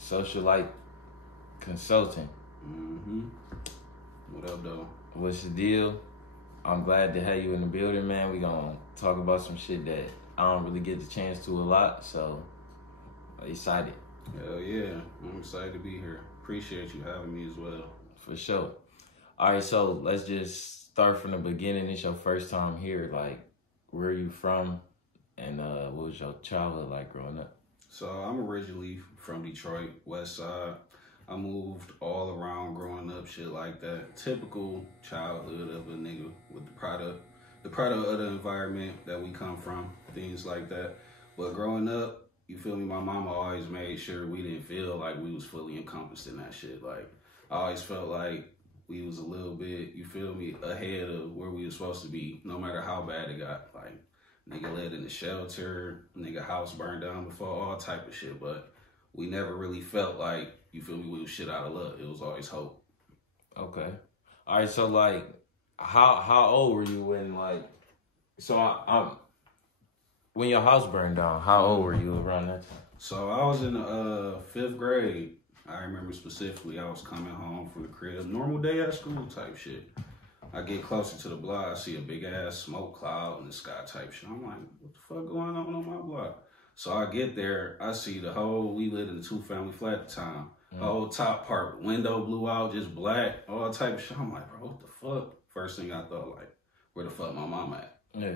SociaLight Consulting. Mm-hmm. What up, though? What's the deal? I'm glad to have you in the building, man. We gonna talk about some shit that I don't really get the chance to a lot, so excited. Hell yeah, I'm excited to be here. Appreciate you having me as well. For sure. All right, so let's just start from the beginning. It's your first time here. Like, where are you from? And what was your childhood like growing up? So I'm originally from Detroit, West Side. I moved all around growing up, shit like that. Typical childhood of a nigga with the product of the environment that we come from, things like that. But growing up, you feel me, my mama always made sure we didn't feel like we was fully encompassed in that shit. Like, I always felt like we was a little bit, you feel me, ahead of where we was supposed to be, no matter how bad it got. Like, nigga lived in the shelter, nigga house burned down before, all type of shit. But we never really felt like, you feel me, we was shit out of luck. It was always hope. Okay. All right, so like, how old were you when when your house burned down? How old were you around that time? So I was in the 5th grade. I remember specifically I was coming home from the crib, normal day at school type shit. I get closer to the block, I see a big ass smoke cloud in the sky type shit. I'm like, what the fuck going on my block? So I get there, I see we lived in a 2-family flat at the time. The whole top part, window blew out, just black, all type of shit. I'm like, bro, what the fuck? First thing I thought, like, where the fuck my mom at? Yeah.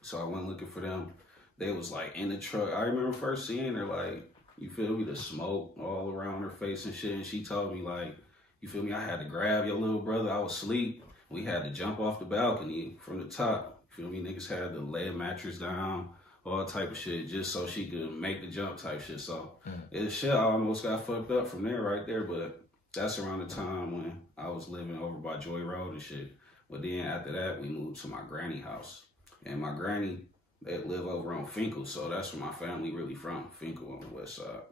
So I went looking for them. They was like in the truck. I remember first seeing her, like, you feel me, the smoke all around her face and shit. And she told me, like, you feel me, I had to grab your little brother. I was asleep. We had to jump off the balcony from the top. You feel me, niggas had to lay a mattress down, all type of shit, just so she could make the jump type shit. So it shit, I almost got fucked up from there right there. But that's around the time when I was living over by Joy Road and shit. But then after that, we moved to my granny house. And my granny, they live over on Finkel, so that's where my family really from, Finkel on the west side.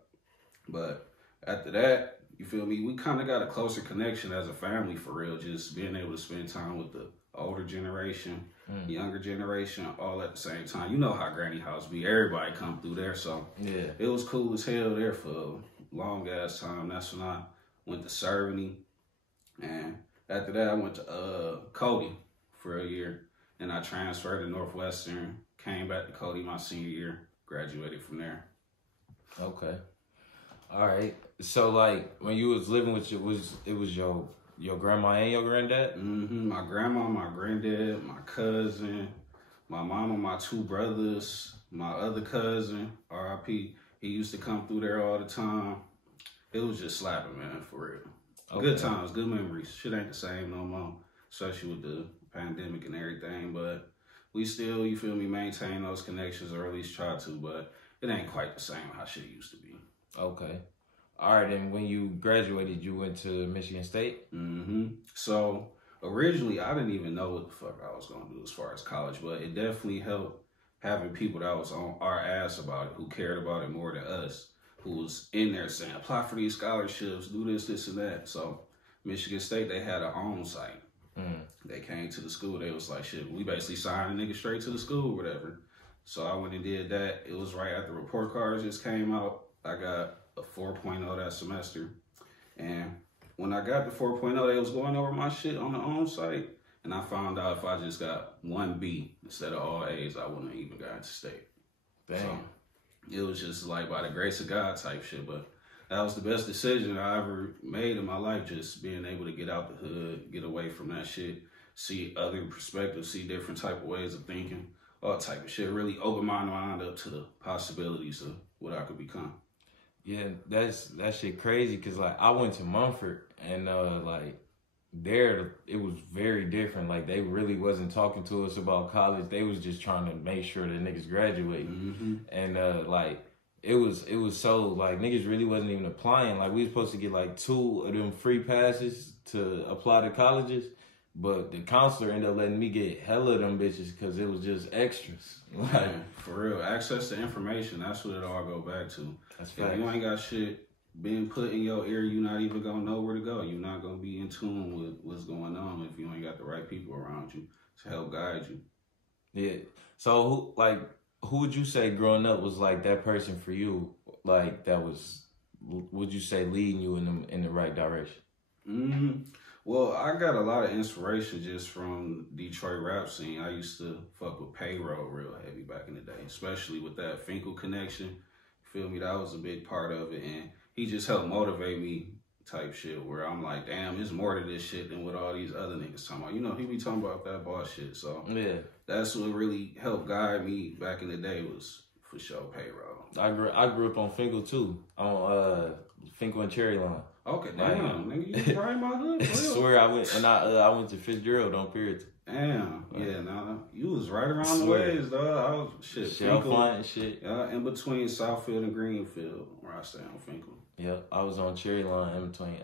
But after that, you feel me, we kind of got a closer connection as a family for real, just being able to spend time with the older generation, younger generation, all at the same time. You know how granny house be, everybody come through there, so yeah, it was cool as hell there for a long ass time. That's when I went to Cerveny, and after that I went to Cody for a year, and I transferred to Northwestern. Came back to Cody my senior year, graduated from there. Okay. All right. So like when you was living with it was your grandma and your granddad? Mm-hmm. My grandma, my granddad, my cousin, my mama, my 2 brothers, my other cousin, R.I.P. He used to come through there all the time. It was just slapping, man, for real. Okay. Good times, good memories. Shit ain't the same no more, especially with the pandemic and everything, but we still, you feel me, maintain those connections, or at least try to, but it ain't quite the same how shit used to be. Okay. All right, and when you graduated, you went to Michigan State? Mm-hmm. So originally, I didn't even know what the fuck I was going to do as far as college, but it definitely helped having people that was on our ass about it, who cared about it more than us, who was in there saying, apply for these scholarships, do this, this, and that. So Michigan State, they had their own site. They came to the school, they was like, shit, we basically signed a nigga straight to the school or whatever. So I went and did that. It was right after report cards just came out. I got a 4.0 that semester. And when I got the 4.0, they was going over my shit on the own site. And I found out if I just got 1 B instead of all A's, I wouldn't have even got into state. Dang. So it was just like by the grace of God type shit. But that was the best decision I ever made in my life, just being able to get out the hood, get away from that shit, see other perspectives, see different type of ways of thinking, all type of shit. Really open my mind up to the possibilities of what I could become. Yeah, that shit crazy, because like I went to Mumford, and like there it was very different. Like they really wasn't talking to us about college. They was just trying to make sure that niggas graduate. And like it was so like niggas really wasn't even applying. Like we was supposed to get like 2 of them free passes to apply to colleges, but the counselor ended up letting me get hella of them bitches because it was just extras. Like, man, for real, access to information, that's what it all go back to. That's if you ain't got shit being put in your ear, you're not even gonna know where to go. You're not gonna be in tune with what's going on if you ain't got the right people around you to help guide you. Yeah. So who would you say growing up was like that person for you, like that was would you say leading you in the right direction? Well, I got a lot of inspiration just from Detroit rap scene. I used to fuck with Payroll real heavy back in the day, especially with that Finkel connection. Feel me? That was a big part of it, and he just helped motivate me type shit where I'm like, damn, there's more to this shit than what all these other niggas talking about. You know, he be talking about that boss shit. So yeah, that's what really helped guide me back in the day was for sure Payroll. I grew up on Finkel too, on Finkel and Cherry Line. Okay, damn, nigga, you right in my hood. I swear I went to Fitzgerald on Puritan. Damn, yeah, nah, you was right around the ways, dog. I was Finkel and shit. Yeah, in between Southfield and Greenfield, where I stay on Finkel. Yeah, I was on Cherry Line in between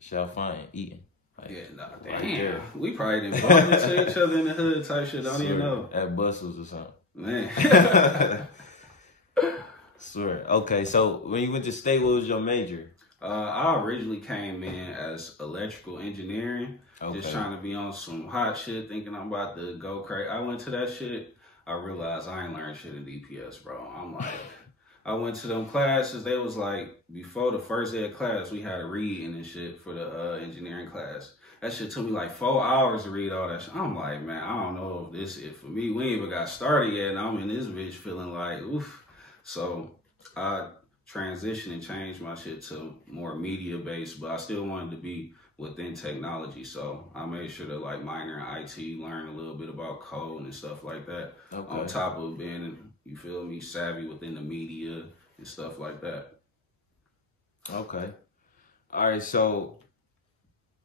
Chalfont and Eaton. Like, yeah, nah, damn. We probably didn't bump into each other in the hood type shit. Don't even know. At Bustles or something. Man. Swear. Okay, so when you went to state, what was your major? I originally came in as electrical engineering, just trying to be on some hot shit, thinking I'm about to go crazy. I went to that shit. I realized I ain't learned shit in DPS, bro. I'm like, I went to them classes. They was like, before the first day of class, we had a reading and shit for the engineering class. That shit took me like 4 hours to read all that shit. I'm like, man, I don't know if this is for me. We ain't even got started yet, and I'm in this bitch feeling like, oof. So I transitioned and changed my shit to more media based, but I still wanted to be within technology. So I made sure to like minor in IT, learn a little bit about code and stuff like that. Okay. On top of being, you feel me, savvy within the media and stuff like that. Okay. All right. So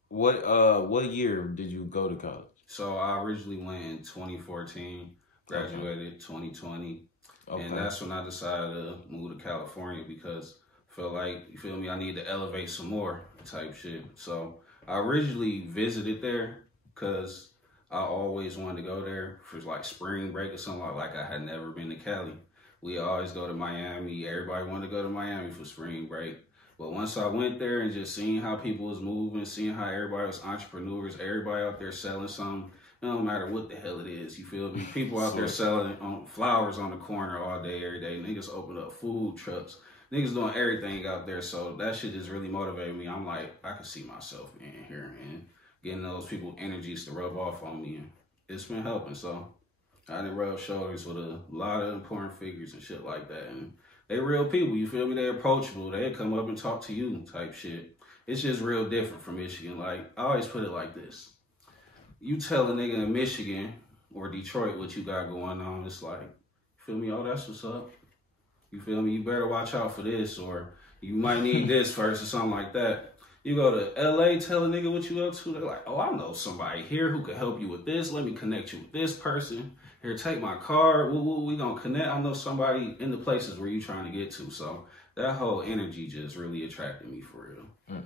what year did you go to college? So I originally went in 2014, graduated 2020. Okay. And that's when I decided to move to California because I felt like, you feel me, I need to elevate some more type shit. So I originally visited there because I always wanted to go there for like spring break or something like I had never been to Cali. We always go to Miami. Everybody wanted to go to Miami for spring break. But once I went there and just seeing how people was moving, seeing how everybody was entrepreneurs, everybody out there selling something, it don't matter what the hell it is, you feel me? People out there selling flowers on the corner all day, every day. Niggas open up food trucks. Niggas doing everything out there. So that shit just really motivated me. I'm like, I can see myself being here and getting those people energies to rub off on me. And it's been helping. So I done rubbed shoulders with a lot of important figures and shit like that. And they real people, you feel me? They approachable. They come up and talk to you type shit. It's just real different from Michigan. Like, I always put it like this. You tell a nigga in Michigan or Detroit what you got going on, it's like, you feel me? Oh, that's what's up. You feel me? You better watch out for this, or you might need this first or something like that. You go to LA, tell a nigga what you up to, they're like, oh, I know somebody here who could help you with this. Let me connect you with this person. Here, take my card. We gonna connect. I know somebody in the places where you trying to get to. So that whole energy just really attracted me for real.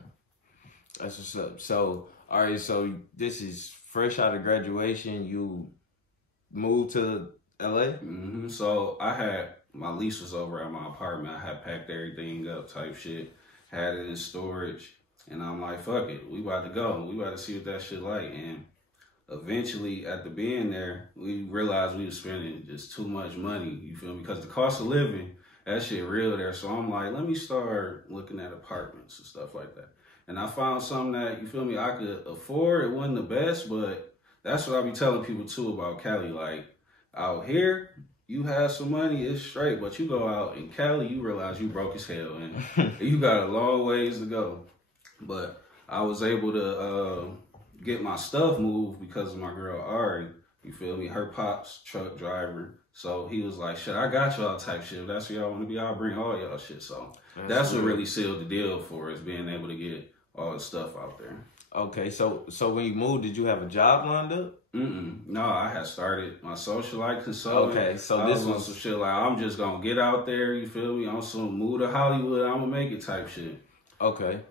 That's what's up. So, all right, so this is fresh out of graduation. You moved to LA? Mm-hmm. So my lease was over at my apartment. I had packed everything up type shit, had it in storage. And I'm like, fuck it, we about to go. We about to see what that shit like. And eventually, after being there, we realized we was spending just too much money, you feel me? Because the cost of living, that shit real there. So I'm like, let me start looking at apartments and stuff like that. And I found something that, you feel me, I could afford. It wasn't the best, but that's what I be telling people too about Cali. Like, out here, you have some money, it's straight. But you go out in Cali, you realize you broke as hell. And you got a long ways to go. But I was able to get my stuff moved because of my girl Ari. You feel me? Her pop's truck driver. So he was like, shit, I got y'all type shit. If that's where y'all want to be, I'll bring all y'all shit. So that's what really sealed the deal for us, being able to get all the stuff out there. Okay, so when you moved, did you have a job lined up? No, I had started my SociaLight consulting. Okay, so I was on some shit like, I'm just going to get out there, you feel me? On some move to Hollywood, I'm going to make it type shit. Okay.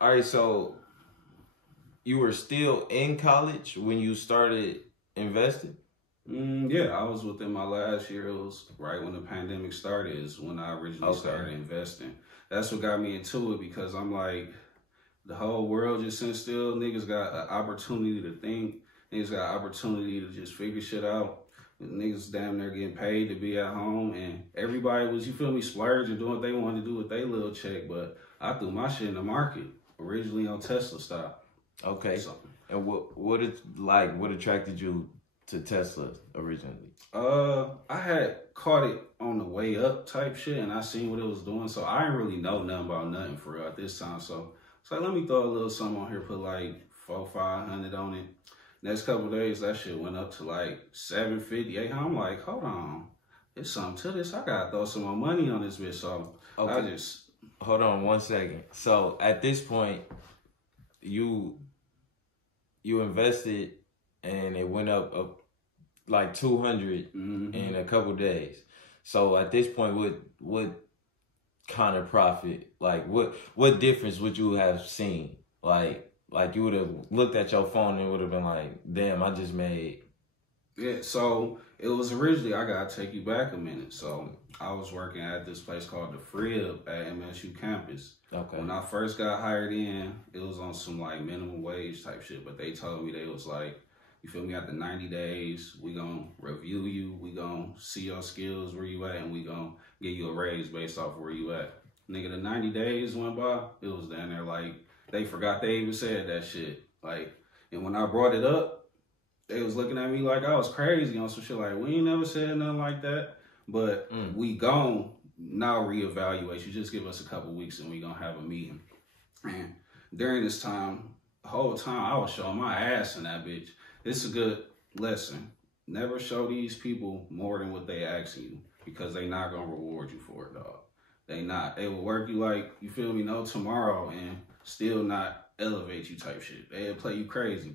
All right, so you were still in college when you started investing? Yeah, I was within my last year. It was right when the pandemic started is when I originally started investing. That's what got me into it because I'm like, the whole world just sits still. Niggas got an opportunity to think. Niggas got an opportunity to just figure shit out. Niggas damn near getting paid to be at home, and everybody was, you feel me, splurging, doing what they wanted to do with their little check. But I threw my shit in the market, originally on Tesla stock. Okay. So, and what attracted you to Tesla originally? I had caught it on the way up type shit, and I seen what it was doing, so I didn't really know nothing about nothing for real at this time. So let me throw a little something on here, put like 400-500 on it. Next couple of days, that shit went up to like 750. I'm like, hold on, there's something to this. I gotta throw some more money on this bitch. So okay. I just hold on 1 second. So at this point, you invested and it went up like 200 in a couple days. So at this point, what kind of profit, like what difference would you have seen? Like you would have looked at your phone and it would have been like, damn, I just made. Yeah, so it was originally, I gotta take you back a minute. So I was working at this place called The Frib at MSU campus. Okay. When I first got hired in, it was on some like minimum wage type shit, but they told me they was like, you feel me, after 90 days, we gonna review you, we gonna see your skills, where you at, and we gonna give you a raise based off where you at. Nigga, the 90 days went by, it was down there like, they forgot they even said that shit. Like, and when I brought it up, they was looking at me like I was crazy on some shit. Like, we ain't never said nothing like that. But we gon' now reevaluate you. Just give us a couple weeks and we gonna have a meeting. And during this time, the whole time I was showing my ass in that bitch. It's a good lesson. Never show these people more than what they asking you, because they not gonna reward you for it, dog. They not. They will work you like, you feel me, no tomorrow, and still not elevate you type shit. They'll play you crazy.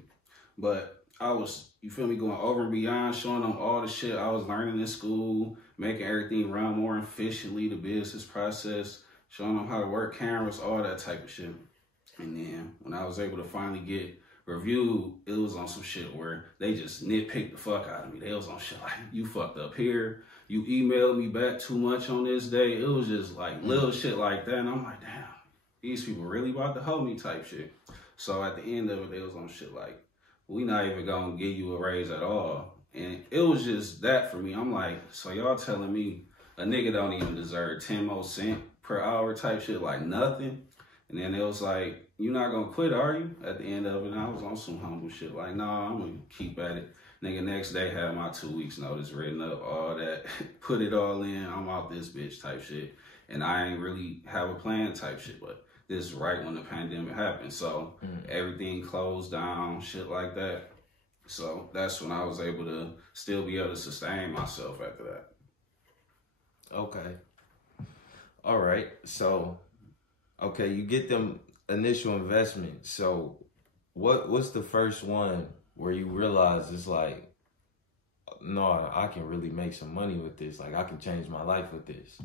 But I was, you feel me, going over and beyond, showing them all the shit I was learning in school, making everything run more efficiently, the business process, showing them how to work cameras, all that type of shit. And then when I was able to finally get reviewed, it was on some shit where they just nitpicked the fuck out of me. They was on shit like, you fucked up here, you emailed me back too much on this day. It was just like little shit like that. And I'm like, damn, these people really about to hold me type shit. So at the end of it, they was on shit like, we not even gonna give you a raise at all. And it was just that for me. I'm like, so y'all telling me a nigga don't even deserve 10 more cents per hour type shit, like nothing? And then it was like, you not gonna quit, are you? At the end of it, and I was on some humble shit. Like, nah, I'm gonna keep at it. Nigga, next day had my 2 weeks notice written up, all that, put it all in, I'm out this bitch type shit. And I ain't really have a plan type shit, but this is right when the pandemic happened. So everything closed down, shit like that. So that's when I was able to still be able to sustain myself after that. Okay. All right. So, okay, you get them initial investments. So what's the first one where you realize it's like, no, I can really make some money with this. Like, I can change my life with this.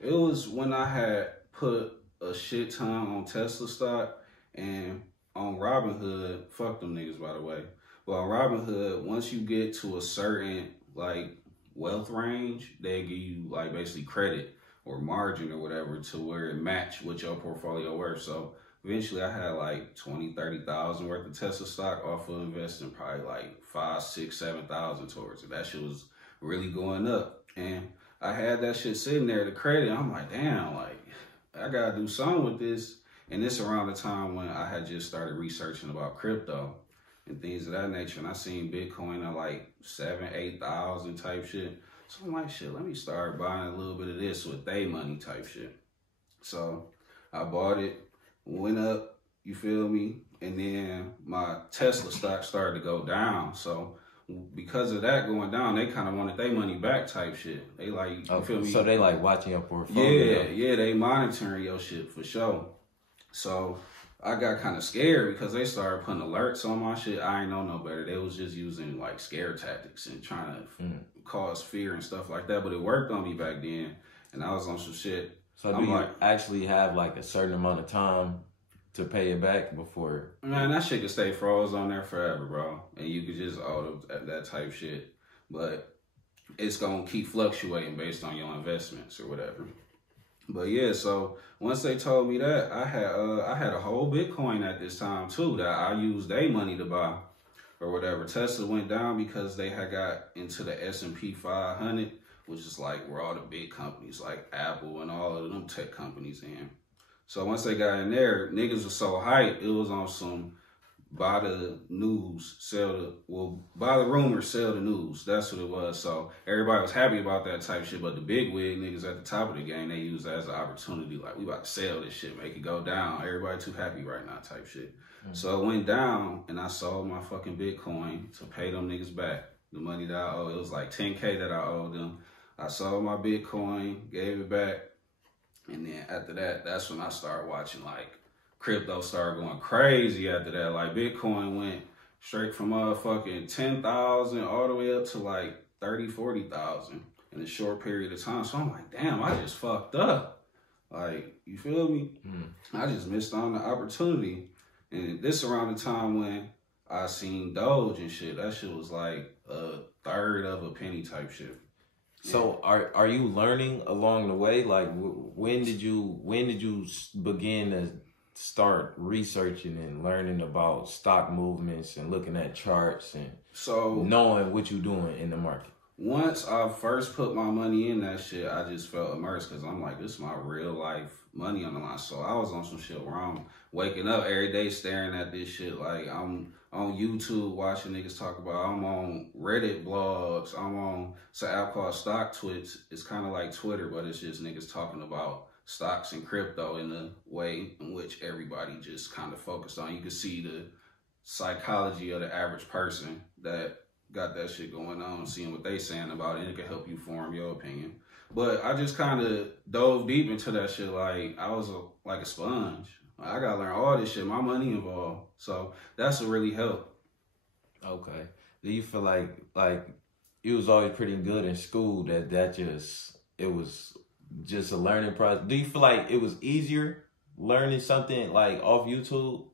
It was when I had put a shit ton on Tesla stock and on Robinhood. Fuck them niggas, by the way. But on Robinhood, once you get to a certain like wealth range, they give you like basically credit or margin or whatever to where it match what your portfolio worth. So eventually I had like 20, 30,000 worth of Tesla stock off of investing probably like 5, 6, 7,000 towards it. That shit was really going up. And I had that shit sitting there to credit. I'm like, damn, like I gotta do something with this. And this around the time when I had just started researching about crypto and things of that nature. And I seen Bitcoin at like 7,000, 8,000 type shit. So I'm like, shit, let me start buying a little bit of this with they money type shit. So I bought it, went up, you feel me? And then my Tesla stock started to go down. So because of that going down, they kind of wanted their money back type shit. They like, you feel me? So they like watching your portfolio. Yeah, they monitoring your shit for sure. So I got kind of scared because they started putting alerts on my shit. I ain't know no better. They was just using like scare tactics and trying to cause fear and stuff like that. But it worked on me back then, and I was on some shit. So do you actually have like a certain amount of time to pay it back before? Man, that shit could stay froze on there forever, bro. And you could just auto that type shit. But it's going to keep fluctuating based on your investments or whatever. But yeah, so once they told me that, I had a whole Bitcoin at this time too that I used their money to buy. or whatever. Tesla went down because they had got into the S&P 500, which is like where all the big companies like Apple and all of them tech companies in. So once they got in there, niggas was so hyped, it was on some buy the news, buy the rumor, sell the news. That's what it was. So everybody was happy about that type shit, but the big wig niggas at the top of the game, they used that as an opportunity, like, we about to sell this shit, make it go down. Everybody too happy right now type shit. So it went down, and I sold my fucking Bitcoin to pay them niggas back the money that I owe. It was like $10K that I owed them. I sold my Bitcoin, gave it back, and then after that, that's when I started watching, like, crypto started going crazy after that. Like, Bitcoin went straight from motherfucking 10,000 all the way up to like 30, 40,000 in a short period of time. So I'm like, damn, I just fucked up. Like, you feel me? I just missed on the opportunity. And this around the time when I seen Doge and shit. That shit was like a third of a penny type shit. So are you learning along the way? Like, when did you begin to start researching and learning about stock movements and looking at charts and knowing what you're doing in the market? Once I first put my money in that shit, I just felt immersed because I'm like, this is my real life money on the line. So I was on some shit where I'm waking up every day staring at this shit. Like, I'm on YouTube watching niggas talk about, I'm on Reddit blogs, I'm on some app called Stock Twits. It's kind of like Twitter, but it's just niggas talking about stocks and crypto in the way in which everybody just kind of focused on. You can see the psychology of the average person that got that shit going on, seeing what they saying about it, and it can help you form your opinion. But I just kind of dove deep into that shit. Like, I was like a sponge. I gotta learn all this shit, my money involved. So that's what really helped. Okay. Do you feel like you was always pretty good in school, it was just a learning process? Do you feel like it was easier learning something like off YouTube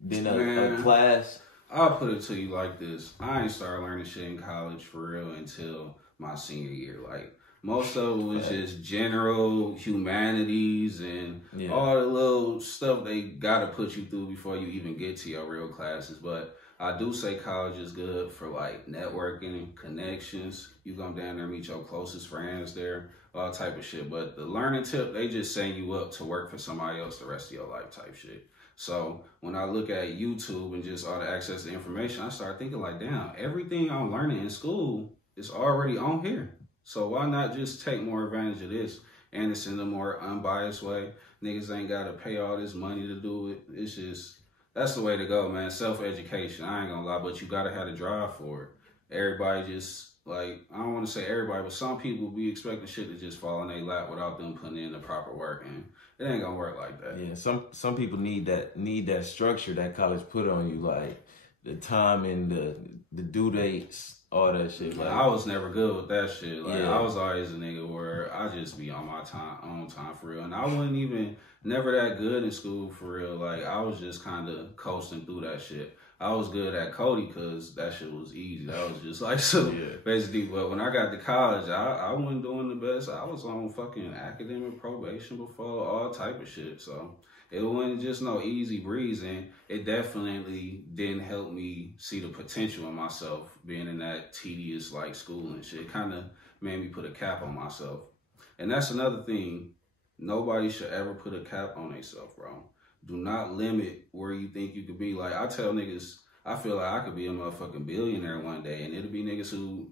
than a class? I'll put it to you like this. I ain't started learning shit in college for real until my senior year. Like, most of it was just general humanities and all the little stuff they gotta put you through before you even get to your real classes. But I do say college is good for like networking, connections. You come down there, meet your closest friends there, all type of shit. But the learning tip, they just setting you up to work for somebody else the rest of your life type shit. So when I look at YouTube and just all the access to information, I start thinking like, damn, everything I'm learning in school is already on here. So why not just take more advantage of this? And it's in a more unbiased way. Niggas ain't got to pay all this money to do it. It's just, that's the way to go, man. Self-education, I ain't gonna lie, but you got to have a drive for it. Everybody just, like, I don't want to say everybody, but some people be expecting shit to just fall in their lap without them putting in the proper work, and it ain't gonna work like that. Yeah, some people need that structure that college put on you, like the time and the due dates, all that shit. Like, I was never good with that shit. Like, I was always a nigga where I just be on my own time for real. And I wasn't even never that good in school for real. Like, I was just kind of coasting through that shit. I was good at Cody because that shit was easy. That was just like, so basically. But when I got to college, I wasn't doing the best. I was on fucking academic probation before, all type of shit. So it wasn't just no easy breeze, and it definitely didn't help me see the potential in myself being in that tedious like school and shit. It kind of made me put a cap on myself. And that's another thing. Nobody should ever put a cap on themselves, bro. Do not limit where you think you could be. Like, I tell niggas, I feel like I could be a motherfucking billionaire one day, and it'll be niggas who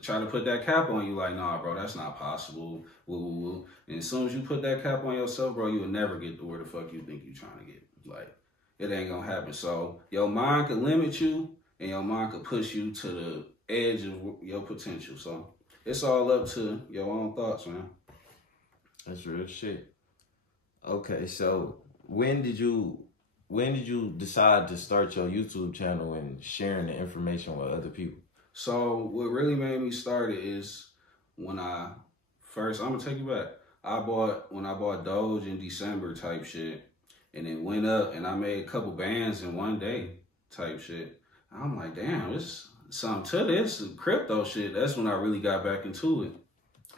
try to put that cap on you like, nah, bro, that's not possible. Woo, woo, woo. And as soon as you put that cap on yourself, bro, you'll never get to where the fuck you think you're trying to get. Like, it ain't gonna happen. So your mind could limit you, and your mind could push you to the edge of your potential. So it's all up to your own thoughts, man. That's real shit. Okay, so when did you decide to start your YouTube channel and sharing the information with other people? So what really made me start it is when I'm gonna take you back. When I bought Doge in December type shit, and it went up, and I made a couple bands in one day type shit. I'm like, damn, there's something to this crypto shit. That's when I really got back into it.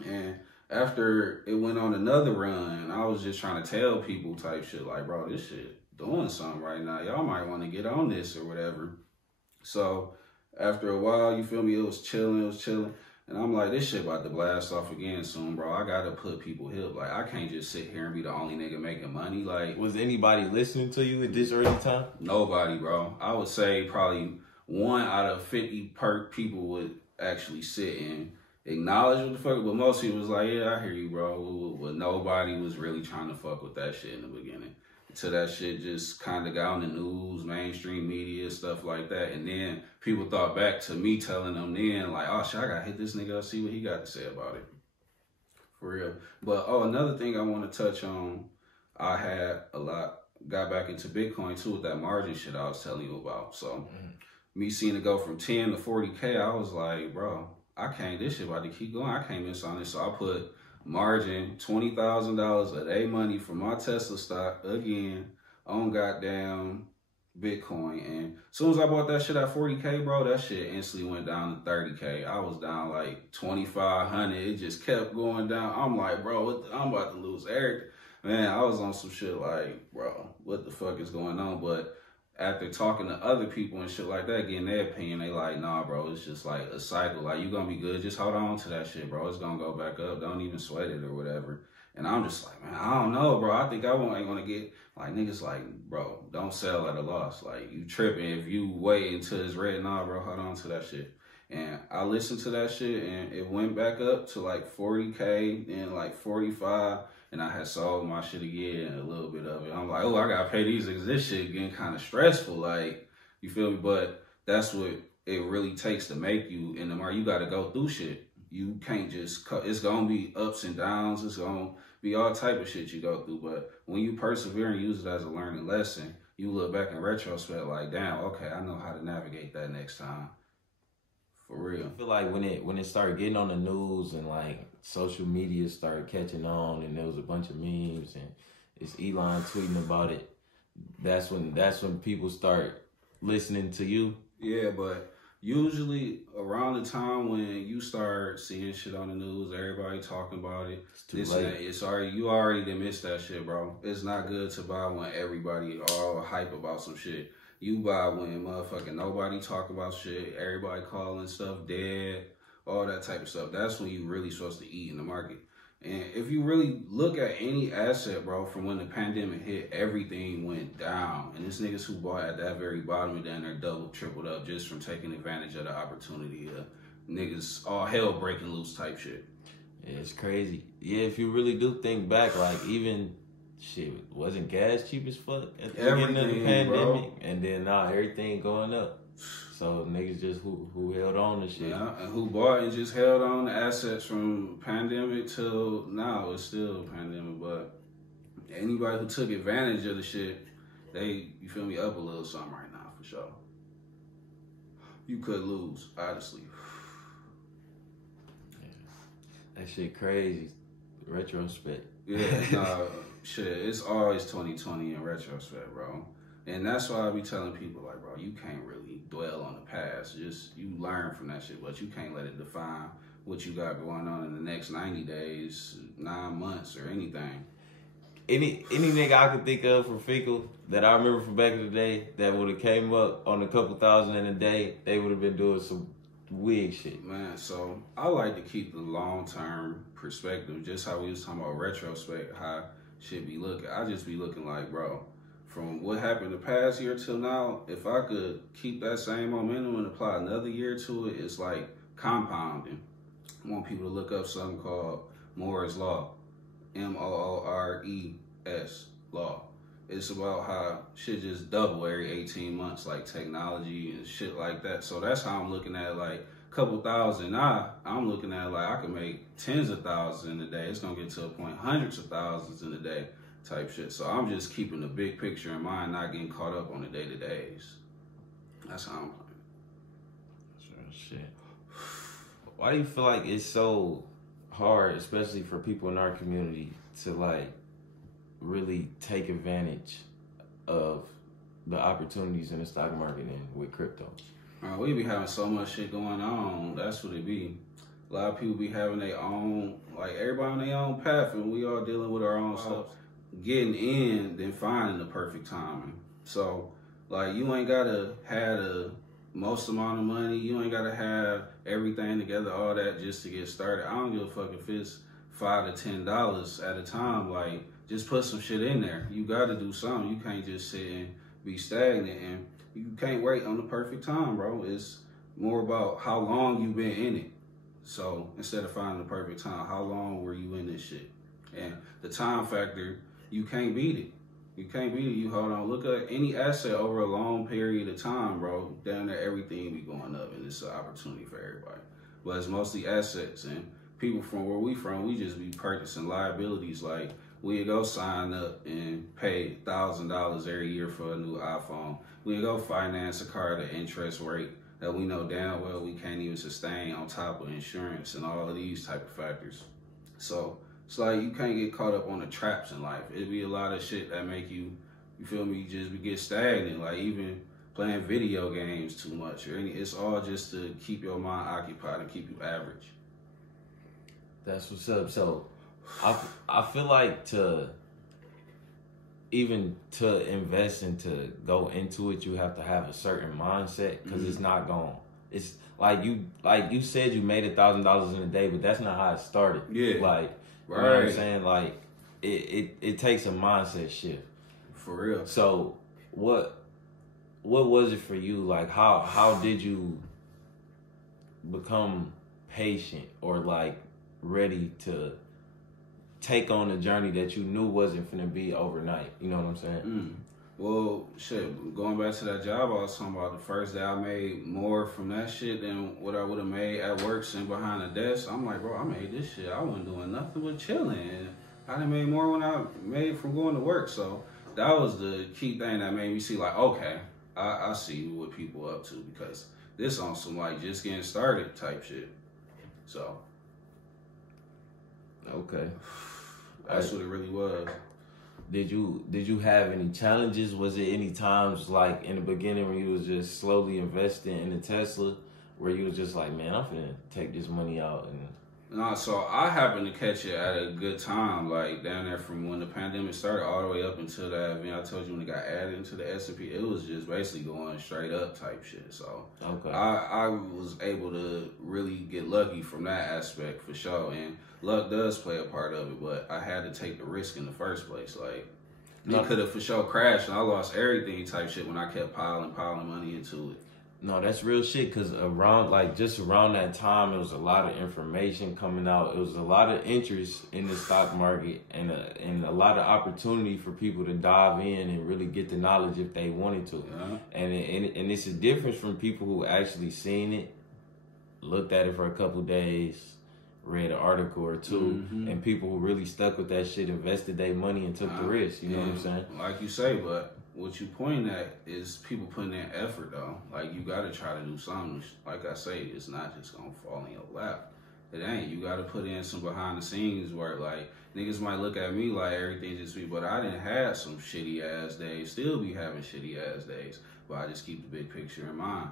And after it went on another run, I was just trying to tell people type shit like, bro, this shit doing something right now. Y'all might want to get on this or whatever. So after a while, you feel me, it was chilling. And I'm like, this shit about to blast off again soon, bro. I gotta put people hip. Like, I can't just sit here and be the only nigga making money. Like, was anybody listening to you at this early time? Nobody, bro. I would say probably 1 out of 50 people would actually sit and acknowledge what the fuck. But most people was like, yeah, I hear you, bro. But nobody was really trying to fuck with that shit in the beginning. Until that shit just kind of got on the news, mainstream media, stuff like that. And then people thought back to me telling them then, like, oh, shit, I got to hit this nigga up, see what he got to say about it. For real. But, another thing I want to touch on, I had got back into Bitcoin, too, with that margin shit I was telling you about. So, me seeing it go from 10 to 40K, I was like, bro, this shit about to keep going. I can't miss on this. So, I put margin, $20,000 a day money for my Tesla stock again on goddamn Bitcoin. And as soon as I bought that shit at 40K, bro, that shit instantly went down to 30K. I was down like 2,500. It just kept going down. I'm like, bro, I'm about to lose everything. Man, I was on some shit like, bro, what the fuck is going on? But after talking to other people and shit like that, getting their opinion, they like, nah, bro, it's just like a cycle. Like, you gonna be good. Just hold on to that shit, bro. It's gonna go back up. Don't even sweat it or whatever. And I'm just like, man, I don't know, bro. I think I ain't gonna get, like, niggas like, bro, don't sell at a loss. Like, you tripping if you wait until it's red. Nah, bro, hold on to that shit. And I listened to that shit, and it went back up to like 40K, then like 45. And I had sold my shit again, a little bit of it. I'm like, oh, I gotta pay these because this shit getting kind of stressful. Like, you feel me? But that's what it really takes to make you in the market. You gotta go through shit. You can't just, it's gonna be ups and downs. It's gonna be all type of shit you go through. But when you persevere and use it as a learning lesson, you look back in retrospect like, damn, okay, I know how to navigate that next time. For real. I feel like when it started getting on the news and like social media started catching on and there was a bunch of memes and it's Elon tweeting about it, that's when people start listening to you. Yeah, but usually around the time when you start seeing shit on the news, everybody talking about it, it's too late. You already done missed that shit, bro. It's not good to buy when everybody all hype about some shit. You buy when motherfucking nobody talk about shit, everybody calling stuff dead, all that type of stuff. That's when you really supposed to eat in the market. And if you really look at any asset, bro, from when the pandemic hit, everything went down. And it's niggas who bought at that very bottom and then they're double, tripled up just from taking advantage of the opportunity. Niggas all hell breaking loose type shit. Yeah, it's crazy. Yeah, if you really do think back, like even shit, wasn't gas cheap as fuck at the beginning of the pandemic? Bro. And then now everything going up. So niggas just who held on to shit. Yeah, and who bought and just held on to assets from pandemic till now. It's still a pandemic, but anybody who took advantage of the shit, they, you feel me, up a little something right now for sure. You could lose, honestly. Yeah. That shit crazy. Retrospect. Yeah, shit, it's always 2020 in retrospect, bro. And that's why I be telling people, like, bro, you can't really dwell on the past. Just, you learn from that shit, but you can't let it define what you got going on in the next 90 days, 9 months, or anything. Any nigga I could think of from Fickle that I remember from back in the day that would have came up on a couple thousand in a day, they would have been doing some wig shit. Man, so I like to keep the long-term perspective, just how we was talking about retrospect, how shit be looking. I just be looking like, bro, from what happened the past year till now, if I could keep that same momentum and apply another year to it, it's like compounding. I want people to look up something called Moore's Law, Moores law. It's about how shit just double every 18 months, like technology and shit like that. So that's how I'm looking at it, like a couple thousand. I'm looking at it like I can make tens of thousands in a day. It's gonna get to a point, hundreds of thousands in a day type shit. So I'm just keeping the big picture in mind, not getting caught up on the day-to-days. That's how I'm playing. Shit. Why do you feel like it's so hard, especially for people in our community, to like really take advantage of the opportunities in the stock market and with crypto? We be having so much shit going on. That's what it be. A lot of people be having their own, like everybody on their own path, and we all dealing with our own stuff. Getting in, then finding the perfect timing. So, like, you ain't gotta have the most amount of money. You ain't gotta have everything together, all that just to get started. I don't give a fuck if it's $5 to $10 at a time. Like, just put some shit in there. You gotta do something. You can't just sit and be stagnant, and you can't wait on the perfect time, bro. It's more about how long you been in it. So instead of finding the perfect time, how long were you in this shit? And the time factor, you can't beat it. You can't beat it. You hold on. Look at any asset over a long period of time, bro. Down there, everything be going up, and it's an opportunity for everybody. But it's mostly assets, and people from where we from, we just be purchasing liabilities. Like, we go sign up and pay $1,000 every year for a new iPhone. We go finance a car at an interest rate that we know damn well we can't even sustain, on top of insurance and all of these type of factors. So it's like you can't get caught up on the traps in life. It'd be a lot of shit that make you feel me, just get stagnant. Like even playing video games too much, or it's all just to keep your mind occupied and keep you average. That's what's up. So I feel like to invest and to go into it, you have to have a certain mindset, because it's not going. It's like you said, you made $1,000 in a day, but that's not how it started. Yeah, like right. You know what I'm saying? Like it takes a mindset shift. For real. So what was it for you? Like how did you become patient or like ready to take on a journey that you knew wasn't finna be overnight? You know what I'm saying? Well, shit, going back to that job I was talking about, the first day I made more from that shit than what I would have made at work sitting behind a desk. I'm like, bro, I made this shit. I wasn't doing nothing but chilling. And I done made more when I made from going to work. So that was the key thing that made me see, like, okay, I see what people up to, because this on some like just getting started type shit. So okay. That's what it really was. Did you have any challenges? Was it any times like in the beginning when you was just slowly investing in the Tesla, where you was just like, man, I'm finna take this money out? And no, so I happened to catch it at a good time, like down there from when the pandemic started all the way up until that event I told you when it got added into the S&P. It was just basically going straight up type shit. So okay. I was able to really get lucky from that aspect for sure. And luck does play a part of it, but I had to take the risk in the first place. Like, it could have for sure crashed and I lost everything type shit when I kept piling money into it. No, that's real shit, because around that time, it was a lot of information coming out. It was a lot of interest in the stock market and a lot of opportunity for people to dive in and really get the knowledge if they wanted to. Yeah. And it's a difference from people who actually seen it, looked at it for a couple days, read an article or two, and people who really stuck with that shit, invested their money and took the risk. You know what I'm saying? Like you say, but what you point at is people putting in effort, though. Like, you got to try to do something. Like I say, it's not just going to fall in your lap. It ain't. You got to put in some behind-the-scenes work. Like, niggas might look at me like everything just be, but I didn't have some shitty-ass days. Still be having shitty-ass days. But I just keep the big picture in mind.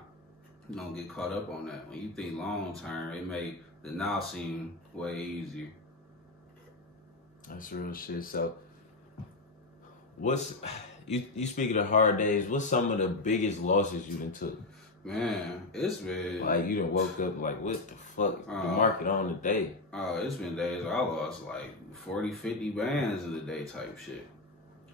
You don't get caught up on that. When you think long-term, it make the now seem way easier. That's real shit. So, You speaking of hard days, what's some of the biggest losses you done took? Man, it's been... Like, you done woke up like, what the fuck? The market on the day. Oh, it's been days I lost like 40, 50 bands in the day type shit.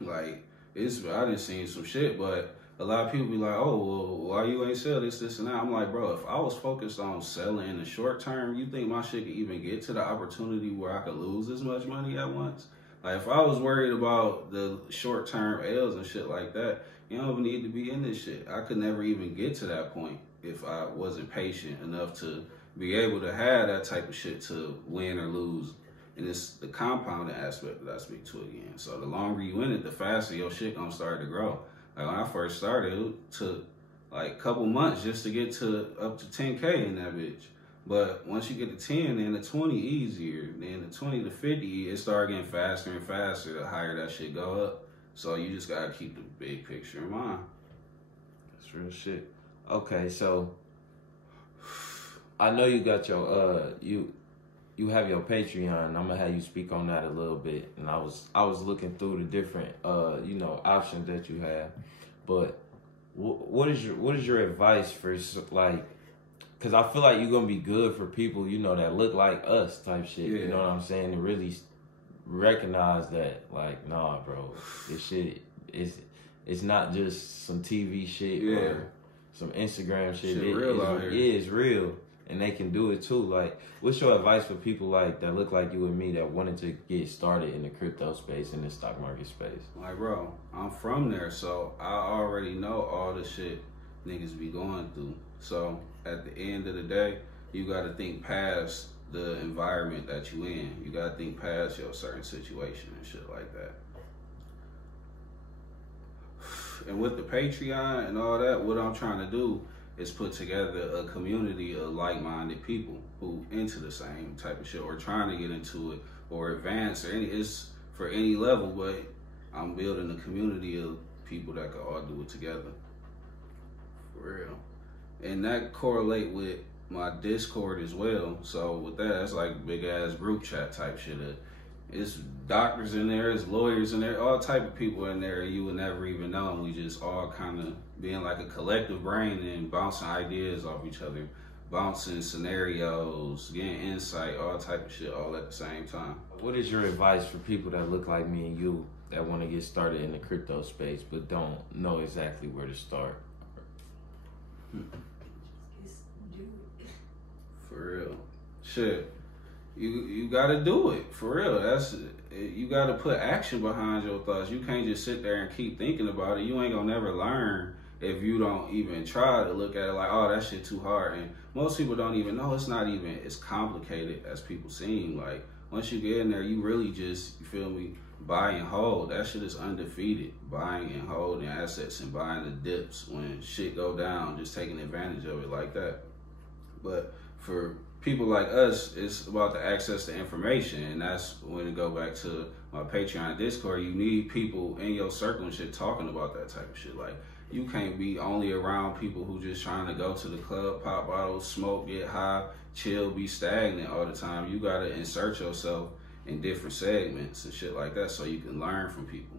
Like, I done seen some shit, but a lot of people be like, oh, well, why you ain't sell this, and that? I'm like, bro, if I was focused on selling in the short term, you think my shit could even get to the opportunity where I could lose this much money at once? Like, if I was worried about the short-term L's and shit like that, you don't even need to be in this shit. I could never even get to that point if I wasn't patient enough to be able to have that type of shit to win or lose. And it's the compounding aspect that I speak to again. So the longer you in it, the faster your shit gonna start to grow. Like, when I first started, it took like a couple months just to get to up to 10K in that bitch. But once you get to 10, then the 20 easier. Then the 20 to 50, it start getting faster and faster the higher that shit go up. So you just gotta keep the big picture in mind. That's real shit. Okay, so I know you got your you have your Patreon. I'm gonna have you speak on that a little bit. And I was looking through the different options that you have. But what is your advice for like? Because I feel like you're gonna be good for people, you know, that look like us type shit. Yeah. You know what I'm saying? To really recognize that, like, nah, bro, this shit it's not just some TV shit or some Instagram shit. It is real, and they can do it too. Like, what's your advice for people like that look like you and me that wanted to get started in the crypto space, in the stock market space? Like, bro, I'm from there, so I already know all the shit niggas be going through. So at the end of the day, you got to think past the environment that you in. You got to think past your certain situation and shit like that. And with the Patreon and all that, what I'm trying to do is put together a community of like-minded people who into the same type of shit or trying to get into it or advance or it's for any level, but I'm building a community of people that can all do it together. For real. And that correlate with my Discord as well. So with that, that's like big ass group chat type shit. It's doctors in there, it's lawyers in there, all type of people in there you would never even know. And we just all kind of being like a collective brain and bouncing ideas off each other, bouncing scenarios, getting insight, all type of shit all at the same time. What is your advice for people that look like me and you that want to get started in the crypto space but don't know exactly where to start? For real. Shit. You gotta do it. For real. You gotta put action behind your thoughts. You can't just sit there and keep thinking about it. You ain't gonna never learn if you don't even try to look at it like, oh, that shit too hard. And most people don't even know it's not even as complicated as people seem. Like, once you get in there, you really just, you feel me, buy and hold. That shit is undefeated. Buying and holding assets and buying the dips when shit go down, just taking advantage of it like that. But for people like us, it's about the access to information, and that's when it go back to my Patreon Discord. You need people in your circle and shit talking about that type of shit. Like, you can't be only around people who just trying to go to the club, pop bottles, smoke, get high, chill, be stagnant all the time. You gotta insert yourself in different segments and shit like that so you can learn from people.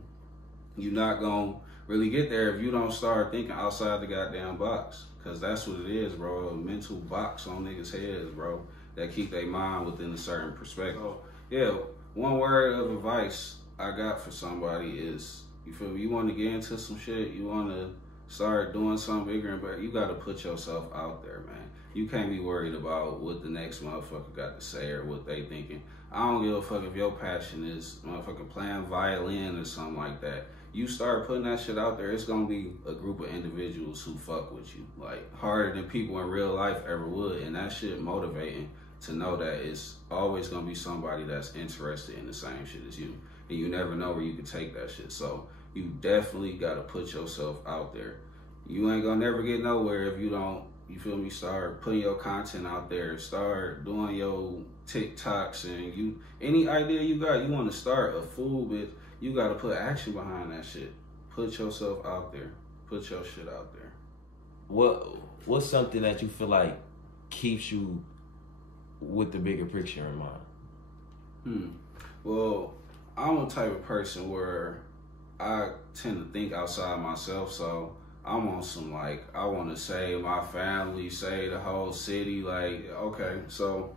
You're not gonna really get there if you don't start thinking outside the goddamn box. Cause that's what it is, bro. A mental box on niggas' heads, bro, that keep their mind within a certain perspective. So, yeah, one word of advice I got for somebody is, you feel me? You want to get into some shit, you want to start doing something bigger and better, you got to put yourself out there, man. You can't be worried about what the next motherfucker got to say or what they thinking. I don't give a fuck if your passion is motherfucking playing violin or something like that. You start putting that shit out there, it's gonna be a group of individuals who fuck with you, like harder than people in real life ever would. And that shit motivating to know that it's always gonna be somebody that's interested in the same shit as you. And you never know where you can take that shit. So you definitely gotta put yourself out there. You ain't gonna never get nowhere if you don't, you feel me, start putting your content out there, start doing your TikToks, and you, any idea you got, you wanna start a food bit, you gotta put action behind that shit. Put yourself out there. Put your shit out there. What's something that you feel like keeps you with the bigger picture in mind? Well, I'm a type of person where I tend to think outside myself, so I'm on some like, I want to save my family, save the whole city, like, okay. So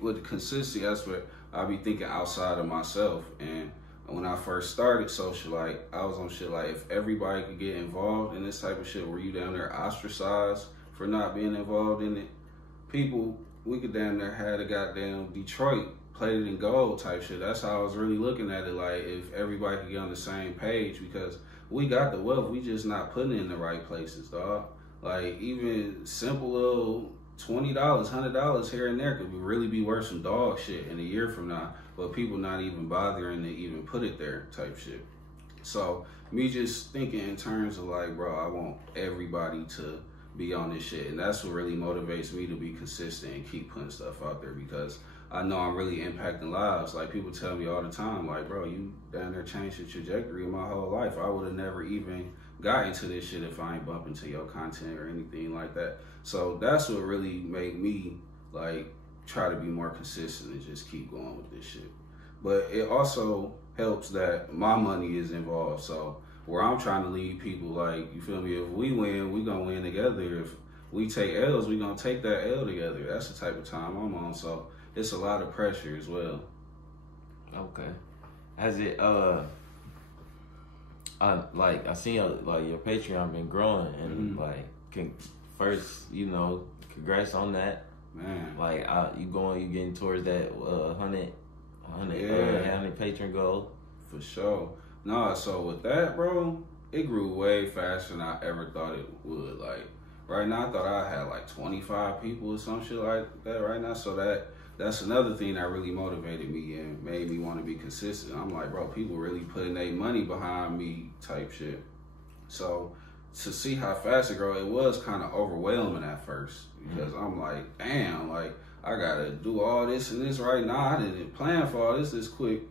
with the consistency aspect, I be thinking outside of myself. And when I first started SociaLight, I was on shit like, if everybody could get involved in this type of shit where you down there ostracized for not being involved in it, people, we could damn near had a goddamn Detroit plated in gold type shit. That's how I was really looking at it, like if everybody could get on the same page, because we got the wealth, we just not putting it in the right places, dog. Like even simple little $20, $100 here and there could really be worth some dog shit in a year from now, but people not even bothering to even put it there type shit. So me just thinking in terms of like, bro, I want everybody to be on this shit, and that's what really motivates me to be consistent and keep putting stuff out there, because I know I'm really impacting lives. Like people tell me all the time, like, bro, you down there changed the trajectory of my whole life. I would have never even got into this shit if I ain't bump into your content or anything like that. So that's what really made me like try to be more consistent and just keep going with this shit. But it also helps that my money is involved. So where I'm trying to lead people, like, you feel me? If we win, we gonna win together. If we take L's, we gonna take that L together. That's the type of time I'm on. So it's a lot of pressure as well. Okay. Has it I seen your Patreon been growing, and first, congrats on that, man. Like you getting towards that 100 patron goal for sure. No, so with that, bro, it grew way faster than I ever thought it would. Like right now, I thought I had like 25 people or some shit like that right now. So that's another thing that really motivated me and made me want to be consistent. I'm like, bro, people really putting their money behind me type shit. So to see how fast it grew, it was kind of overwhelming at first because I'm like, damn, like I gotta do all this and this right now. I didn't plan for all this quick,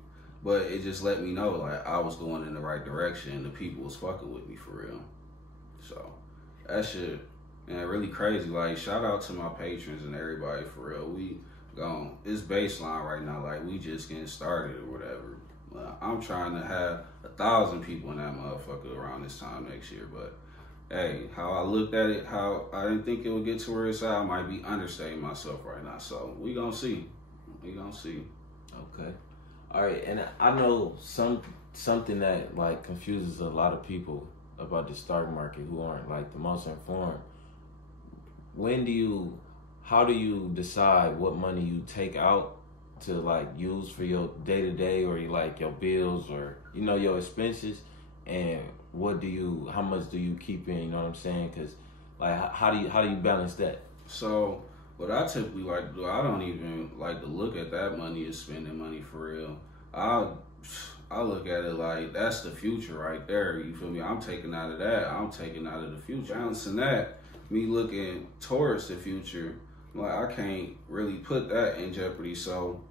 but it just let me know like I was going in the right direction and the people was fucking with me for real. So that shit, man, really crazy. Like shout out to my patrons and everybody for real. We gone. It's baseline right now. Like we just getting started or whatever. I'm trying to have 1,000 people in that motherfucker around this time next year. But hey, how I looked at it, how I didn't think it would get to where it's at, I might be understating myself right now. So we gonna see. We gonna see. Okay. All right. And I know something that like confuses a lot of people about the stock market who aren't like the most informed. How do you decide what money you take out to like use for your day to day or your bills or your expenses, and how much do you keep in? You know what I'm saying? Because like how do you balance that? So what I typically like to do, I don't even like to look at that money as spending money for real. I look at it like that's the future right there. You feel me? I'm taking out of that. I'm taking out of the future. Balancing that, me looking towards the future. Like I can't really put that in jeopardy. So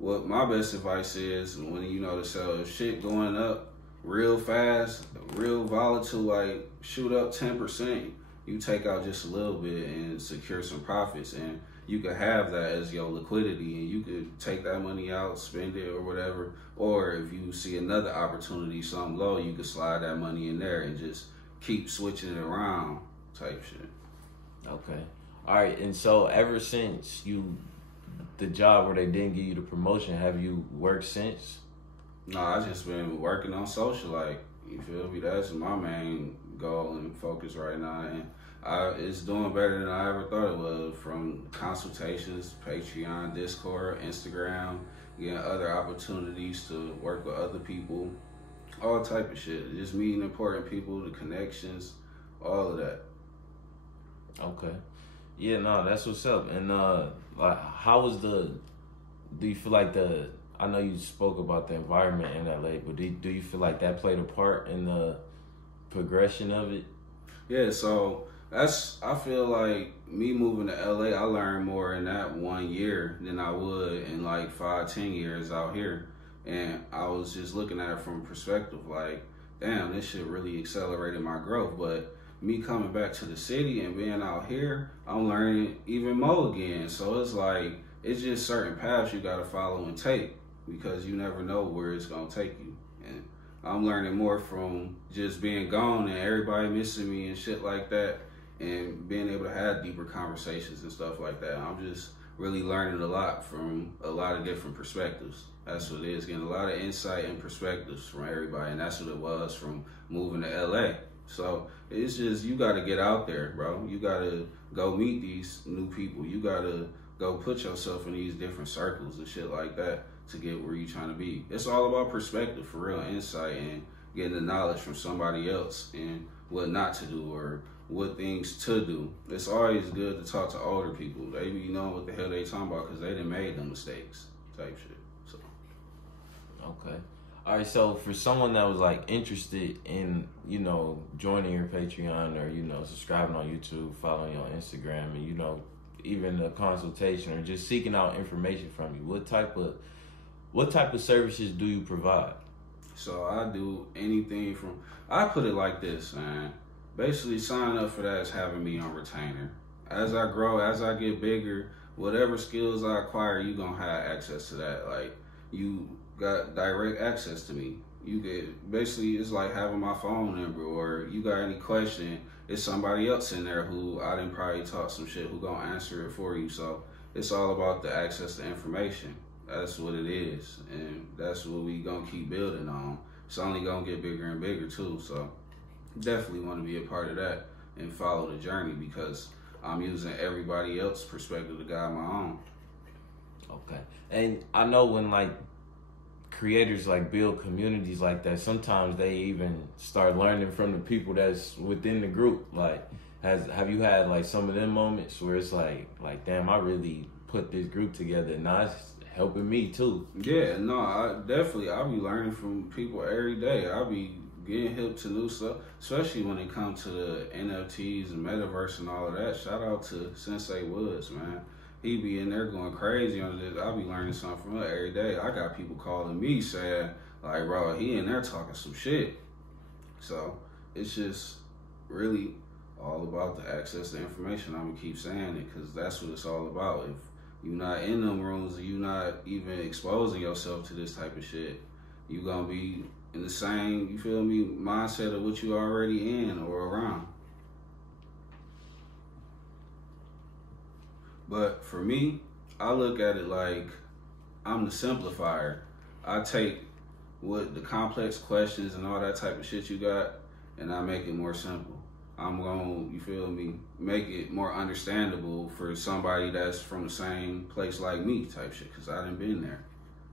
what my best advice is when to sell if shit going up real fast, real volatile, like shoot up 10%, you take out just a little bit and secure some profits, and you could have that as your liquidity and you could take that money out, spend it or whatever. Or if you see another opportunity, something low, you could slide that money in there and just keep switching it around type shit. Okay. All right, and so ever since the job where they didn't give you the promotion, have you worked since? No, I just been working on SociaLight. You feel me? That's my main goal and focus right now, and it's doing better than I ever thought it was. From consultations, Patreon, Discord, Instagram, getting other opportunities to work with other people, all type of shit. Just meeting important people, the connections, all of that. Okay. Yeah, no, that's what's up. And like, do you feel like I know you spoke about the environment in LA, but do you feel like that played a part in the progression of it? Yeah, so I feel like me moving to LA, I learned more in that 1 year than I would in like 5-10 years out here. And I was just looking at it from a perspective like, damn, this shit really accelerated my growth. But me coming back to the city and being out here, I'm learning even more again. So it's like, it's just certain paths you gotta follow and take because you never know where it's gonna take you. And I'm learning more from just being gone and everybody missing me and shit like that, and being able to have deeper conversations and stuff like that. I'm just really learning a lot from a lot of different perspectives. That's what it is, getting a lot of insight and perspectives from everybody, and that's what it was from moving to LA. So it's just, you got to get out there, bro. You got to go meet these new people. You got to go put yourself in these different circles and shit like that to get where you're trying to be. It's all about perspective, for real, insight, and getting the knowledge from somebody else and what not to do or what things to do. It's always good to talk to older people. They be knowing what the hell they talking about because they done made them mistakes type shit. So. Okay. All right, so for someone that was like interested in, joining your Patreon or, subscribing on YouTube, following you on Instagram, and, even a consultation or just seeking out information from you, what type of services do you provide? So I do anything from, I put it like this, man. Basically, sign up for that is having me on retainer. As I grow, as I get bigger, whatever skills I acquire, you gonna have access to that. Like, you got direct access to me. You get basically it's like having my phone number, or you got any question, it's somebody else in there who I didn't probably talk some shit who gonna answer it for you. So it's all about the access to information. That's what it is, and that's what we gonna keep building on. It's only gonna get bigger and bigger too. So definitely want to be a part of that and follow the journey, because I'm using everybody else's perspective to guide my own. Okay. And I know when like creators like build communities like that, sometimes they even start learning from the people that's within the group. Like, have you had like some of them moments where it's like damn, I really put this group together and now it's helping me too? Yeah, no, I be learning from people every day. I be getting hip to new stuff, especially when it comes to the NFTs and metaverse and all of that. Shout out to Sensei Woods, man. He be in there going crazy on this. I be learning something from him every day. I got people calling me saying, like, bro, he in there talking some shit. So it's just really all about the access to information. I'm gonna keep saying it because that's what it's all about. If you're not in them rooms and you're not even exposing yourself to this type of shit, you gonna be in the same, you feel me, mindset of what you already in or around. But for me, I look at it like I'm the simplifier. I take what the complex questions and all that type of shit you got, and I make it more simple. I'm gonna, you feel me, make it more understandable for somebody that's from the same place like me type shit, because I done been there.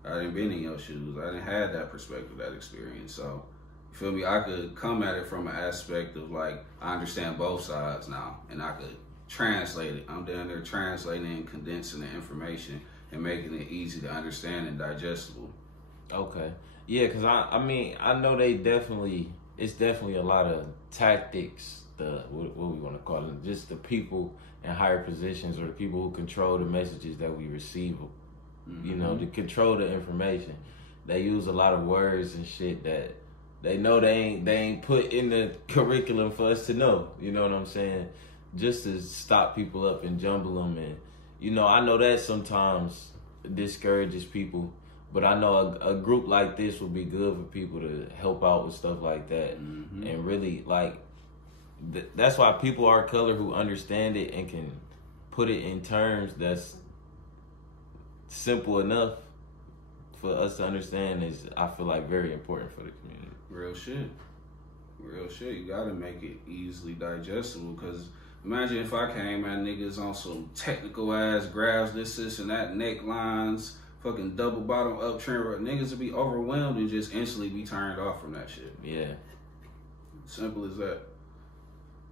I done been in your shoes. I done had that perspective, that experience. So, you feel me, I could come at it from an aspect of like, I understand both sides now, and I could translate it. I'm down there translating and condensing the information and making it easy to understand and digestible. Okay. Yeah, because I mean, I know it's definitely a lot of tactics, what we want to call them, just the people in higher positions or the people who control the messages that we receive, you know, to control the information. They use a lot of words and shit that they know they ain't put in the curriculum for us to know, you know what I'm saying? Just to stop people up and jumble them. And, you know, I know that sometimes discourages people, but I know a group like this would be good for people to help out with stuff like that. And really, like, that's why people are color who understand it and can put it in terms that's simple enough for us to understand is, I feel like, very important for the community. Real shit. Real shit. You gotta make it easily digestible, because imagine if I came at niggas on some technical ass graphs, this and that, necklines, fucking double bottom up trend. Niggas would be overwhelmed and just instantly be turned off from that shit. Yeah. Simple as that.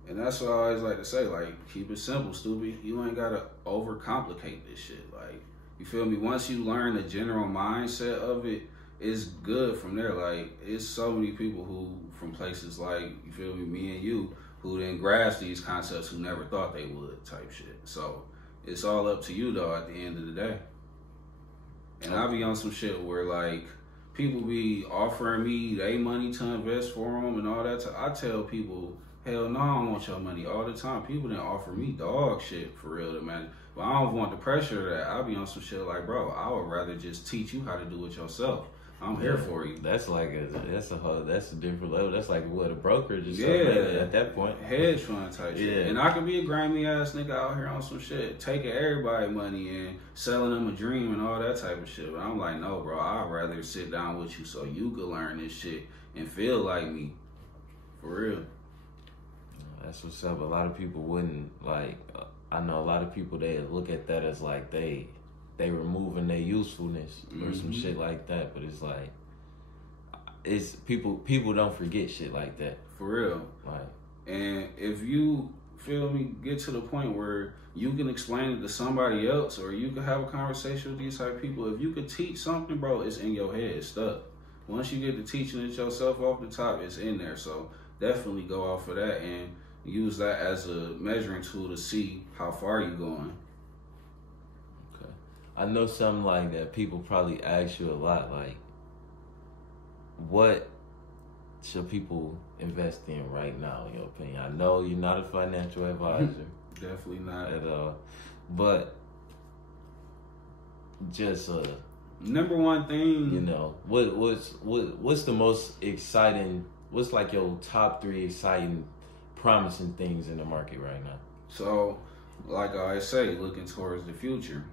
And that's what I always like to say, like, keep it simple, stupid. You ain't gotta overcomplicate this shit. Like, you feel me? Once you learn the general mindset of it, it's good from there. Like, it's so many people who, from places like, you feel me and you, who didn't grasp these concepts, who never thought they would type shit. So it's all up to you though at the end of the day. And I be on some shit where like people be offering me their money to invest for them and all that. I tell people, hell no, I don't want your money all the time. People didn't offer me dog shit for real, man. But I don't want the pressure of that. I be on some shit like, bro, I would rather just teach you how to do it yourself. I'm here for you. That's like that's a different level. That's like what, a brokerage or something at that point. Hedge fund type shit. And I can be a grimy ass nigga out here on some shit, taking everybody money and selling them a dream and all that type of shit. But I'm like, no, bro, I'd rather sit down with you so you could learn this shit and feel like me. For real. That's what's up. A lot of people wouldn't, like, I know a lot of people, they look at that as like they removing their usefulness or some shit like that, but it's like, it's people don't forget shit like that. For real. Like, and if you feel me, get to the point where you can explain it to somebody else, or you can have a conversation with these type of people. If you could teach something, bro, it's in your head, it's stuck. Once you get to teaching it yourself off the top, it's in there. So definitely go off of that and use that as a measuring tool to see how far you're going. I know something like that people probably ask you a lot, like, what should people invest in right now, in your opinion? I know you're not a financial advisor. Definitely not. At all. But just Number one thing, You know, what's the most exciting? What's like your top 3 exciting, promising things in the market right now? so like I always say, looking towards the future,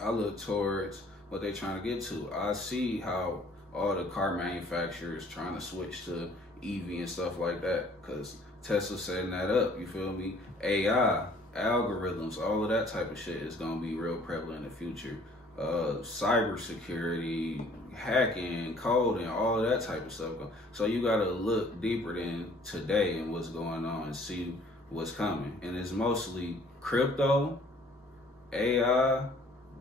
I look towards what they're trying to get to. I see how all the car manufacturers trying to switch to EV and stuff like that, because Tesla's setting that up. You feel me? AI, algorithms, all of that type of shit is gonna be real prevalent in the future. Cybersecurity, hacking, coding, all of that type of stuff. So you gotta look deeper than today and what's going on and see what's coming. And it's mostly crypto, AI,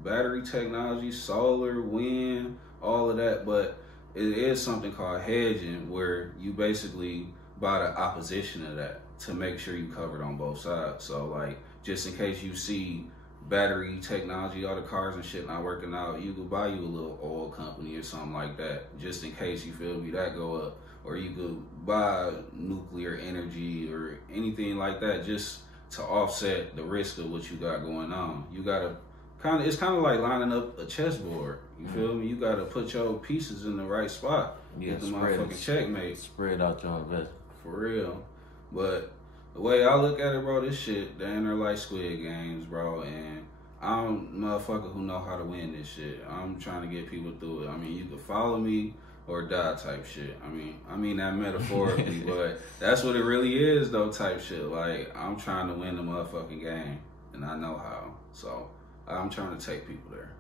battery technology, solar, wind, all of that. But it is something called hedging, where you basically buy the opposition of that to make sure you covered on both sides. So like, just in case you see battery technology, all the cars and shit not working out, you could buy you a little oil company or something like that, just in case, you feel me, that go up. Or you could buy nuclear energy or anything like that, just to offset the risk of what you got going on. You gotta it's kind of like lining up a chessboard. You feel me? You gotta put your pieces in the right spot. Yeah, Get the motherfucking checkmate. Spread out your investment. For real. But the way I look at it, bro, this shit, damn, they're like Squid Games, bro. And I'm a motherfucker who know how to win this shit. I'm trying to get people through it. I mean, you can follow me or die type shit. I mean that metaphorically, but that's what it really is though, type shit. Like, I'm trying to win the motherfucking game, and I know how. So I'm trying to take people there.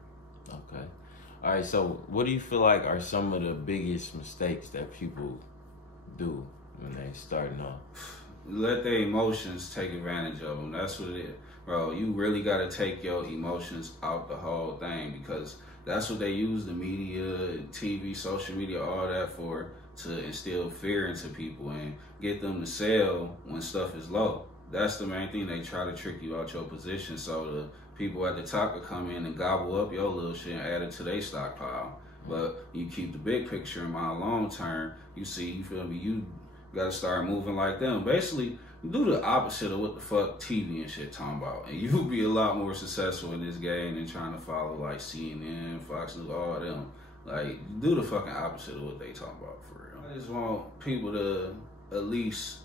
Okay. All right, so what do you feel like are some of the biggest mistakes that people do when they starting off? Let their emotions take advantage of them. That's what it is. Bro, you really got to take your emotions out the whole thing, because that's what they use the media, TV, social media, all that for, to instill fear into people and get them to sell when stuff is low. That's the main thing. They try to trick you out your position so the people at the top will come in and gobble up your little shit and add it to their stockpile. But you keep the big picture in mind, long term, you see, you feel me, you got to start moving like them. Basically, do the opposite of what the fuck TV and shit talking about, and you'll be a lot more successful in this game than trying to follow like CNN, Fox News, all of them. Like, do the fucking opposite of what they talk about, for real. I just want people to at least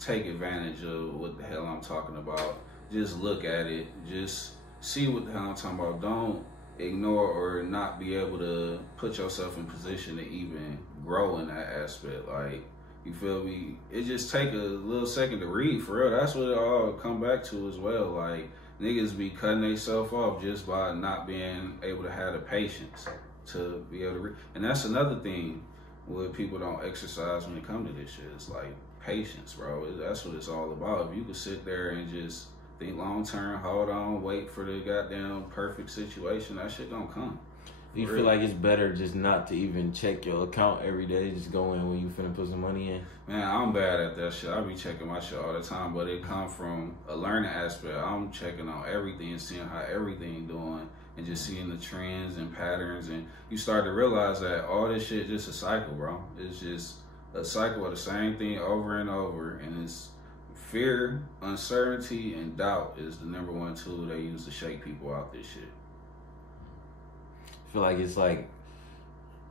take advantage of what the hell I'm talking about. Just look at it. Just see what the hell I'm talking about. Don't ignore or not be able to put yourself in position to even grow in that aspect. Like, you feel me? It just take a little second to read, for real. That's what it all come back to as well. Like, niggas be cutting themselves off just by not being able to have the patience to be able to read. And that's another thing what people don't exercise when it comes to this shit. It's like patience, bro. That's what it's all about. If you could sit there and just think long term, hold on, wait for the goddamn perfect situation, that shit don't come. Do you feel like it's better just not to even check your account every day? Just go in when you finna put some money in? Man, I'm bad at that shit. I be checking my shit all the time, but it come from a learning aspect. I'm checking on everything and seeing how everything doing and just seeing the trends and patterns. And you start to realize that all this shit just a cycle, bro. It's just a cycle of the same thing over and over. And it's fear, uncertainty, and doubt is the number one tool they use to shake people out this shit. Feel like it's like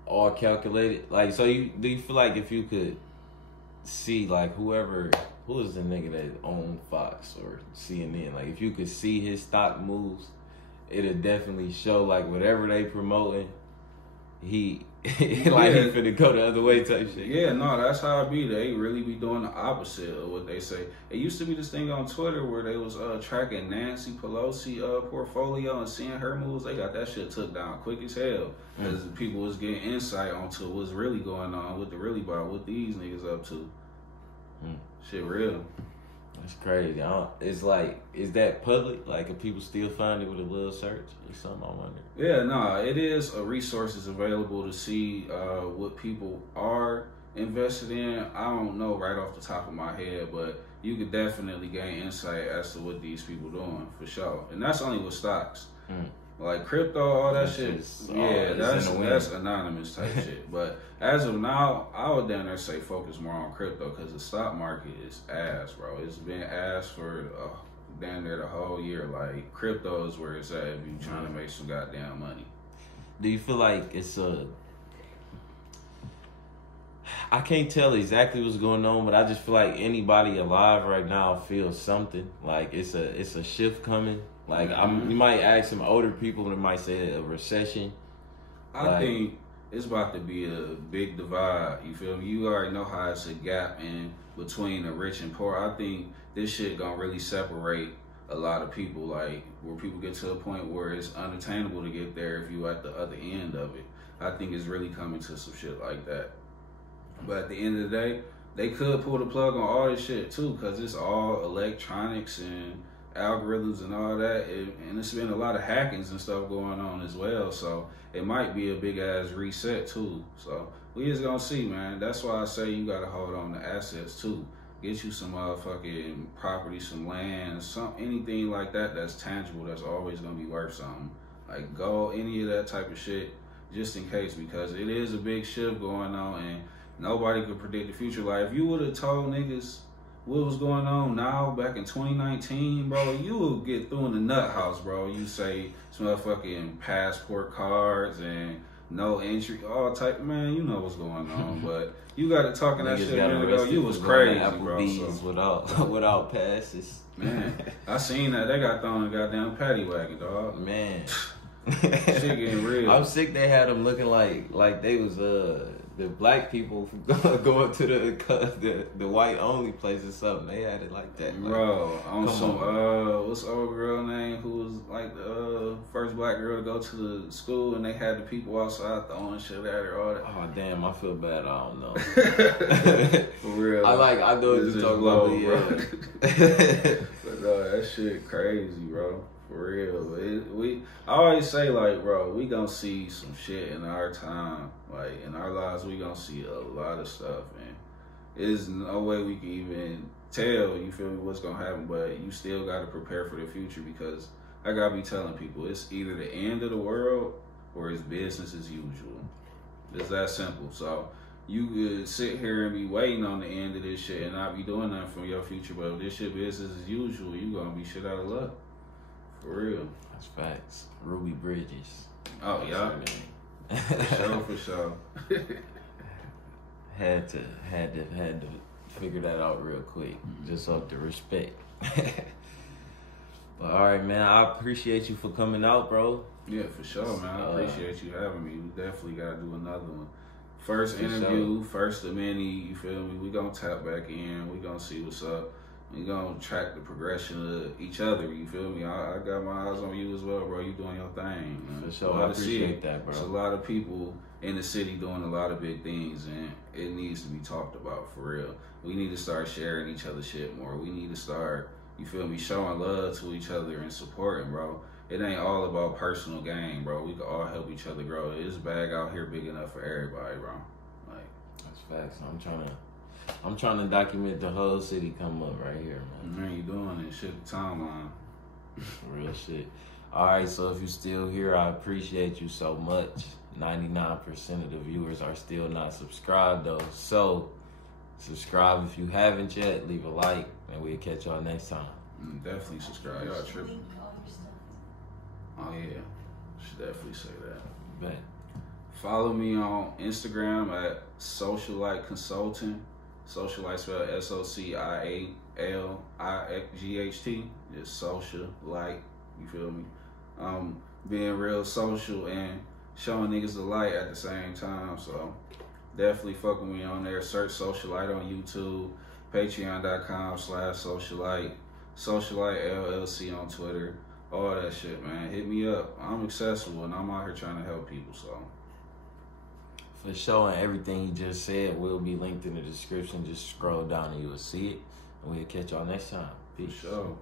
all calculated. Like, so do you feel like if you could see like who is the nigga that owned Fox or CNN, like if you could see his stock moves, it'd definitely show like whatever they promoting, he he finna go the other way type shit. Yeah, no, that's how it be. They really be doing the opposite of what they say. It used to be this thing on Twitter where they was tracking Nancy Pelosi portfolio and seeing her moves. They got that shit took down quick as hell because people was getting insight onto what's really going on, what these niggas up to. Shit real. That's crazy. It's like, is that public? Like, if people still find it with a little search or something? I wonder. Yeah, no, it is resources available to see what people are invested in. I don't know right off the top of my head, but you could definitely gain insight as to what these people doing for sure. And that's only with stocks. Like crypto, all that shit. Yeah, that's anonymous type shit. But as of now, I would damn near say focus more on crypto because the stock market is ass, bro. It's been ass for damn near the whole year. Like, crypto is where it's at if you trying to make some goddamn money. do you feel like it's I can't tell exactly what's going on, but I just feel like anybody alive right now feels something. Like it's a shift coming. Like you might ask some older people that might say a recession. I think it's about to be a big divide. You feel me? You already know how it's a gap in between the rich and poor. I think this shit gonna really separate a lot of people. Like where people get to a point where it's unattainable to get there if you at the other end of it. I think it's really coming to some shit like that. But at the end of the day, they could pull the plug on all this shit too, because it's all electronics and algorithms and all that. And it's been a lot of hackings and stuff going on as well. So it might be a big ass reset too. So we just gonna see, man. That's why I say you gotta hold on to assets too. Get you some motherfucking property, some land, anything like that that's tangible, that's always gonna be worth something. Like gold, any of that type of shit, just in case, because it is a big shift going on and nobody could predict the future. Like, if you would have told niggas what was going on now, back in 2019, bro, you would get through in the nut house, bro. You say some motherfucking passport cards and no entry, all type, man, you know what's going on. But you got to talking that shit a minute ago. You was crazy, bro. So. without passes. Man, I seen that. They got thrown in a goddamn paddy wagon, dog. Man. Shit getting real. I'm sick they had them looking like they was the black people going to the white only place or something. They had it like that. Bro, on some what's the old girl name who was like the first black girl to go to the school and they had the people outside throwing shit at her, all that. Oh damn, I feel bad. I don't know. For real. I know what you're talking about, bro. But no, that shit crazy, bro. For real. I always say, like, bro, we gonna see some shit in our time. Like, in our lives, we gonna see a lot of stuff, man. There's no way we can even tell, you feel me, what's gonna happen, but you still gotta prepare for the future because I gotta be telling people it's either the end of the world or it's business as usual. It's that simple. So you could sit here and be waiting on the end of this shit and not be doing nothing for your future, but if this shit business as usual, you gonna be shit out of luck. For real. That's facts. Ruby Bridges. Oh, yeah. For sure. Had to figure that out real quick. Just off the respect. But all right, man. I appreciate you for coming out, bro. Yeah, for sure, man. I appreciate you having me. We definitely got to do another one. First interview, first of many, you feel me? We going to tap back in. We going to see what's up. We gonna track the progression of each other, you feel me? I got my eyes on you as well, bro. You doing your thing, man. For sure, I appreciate that, bro. There's a lot of people in the city doing a lot of big things, and it needs to be talked about, for real. We need to start sharing each other's shit more. We need to start, you feel me, showing love to each other and supporting, bro. It ain't all about personal gain, bro. We can all help each other grow. This bag out here big enough for everybody, bro. Like, that's facts. I'm trying to document the whole city come up right here, man. Man, you doing this shit, the timeline. Real shit. All right, so if you're still here, I appreciate you so much. 99% of the viewers are still not subscribed, though. So, subscribe if you haven't yet. Leave a like, and we'll catch y'all next time. Definitely subscribe. Y'all tripping. Oh, yeah. Should definitely say that. Bet. Follow me on Instagram at SociaLight Consulting. SociaLight spelled SociaLight. Just SociaLight. You feel me? Being real social and showing niggas the light at the same time. So definitely fuck with me on there. Search SociaLight on YouTube. Patreon.com/SociaLight. SociaLight LLC on Twitter. All that shit, man. Hit me up. I'm accessible and I'm out here trying to help people, so. For sure, and everything he just said will be linked in the description. Just scroll down and you will see it. And we'll catch y'all next time. Peace. For sure.